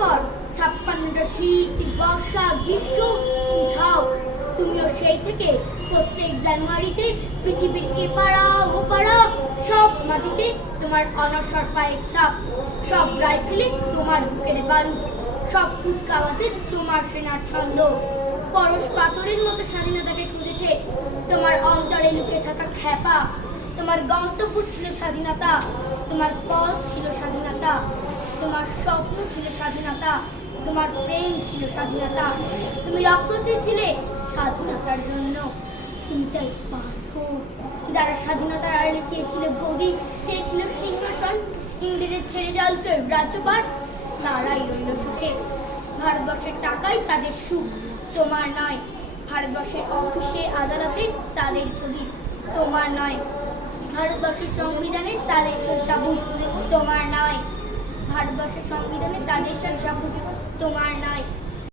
পর 56টা শীত, বর্ষা, গ্রীষ্ম উঠাও। তুমিও সেই থেকে প্রত্যেক জানুয়ারিতে পৃথিবীর এপাড়া ওপাড়া সব মাটিতে তোমার অনশ্বর পায়ের ছাপ, সব রাইফেলে তোমার বুকের বারুদ, সব কুচকাওয়াজে তোমার সেনার ছন্দ। পরশ পাথরের মতো স্বাধীনতাকে খুঁজেছে তোমার অন্তরে লুকে থাকা খ্যাপা। তোমার গন্তব্য ছিল স্বাধীনতা, তোমার পথ ছিল স্বাধীনতা, তোমার স্বপ্ন ছিল স্বাধীনতা, তোমার প্রেম ছিল স্বাধীনতা। তুমি রক্ত চেয়েছিলে স্বাধীনতার জন্য, তুমি তাই পাথর। যারা স্বাধীনতার আড়ালে চেয়েছিল গদি, চেয়েছিল সিংহাসন, ইংরেজের ছেড়ে জলকে রাজ্যপাট, তারাই রইল সুখে। ভারতবর্ষের টাকাই তাদের সুখ, তোমার নয়। ভারতবর্ষের অফিসে আদালতে তাদের ছবি, তোমার নয়। ভারতবর্ষের সংবিধানে তাদের শৈশাবুক, তোমার নয়। ভারতবর্ষের সংবিধানে তাদের শৈশাবুক, তোমার নয়।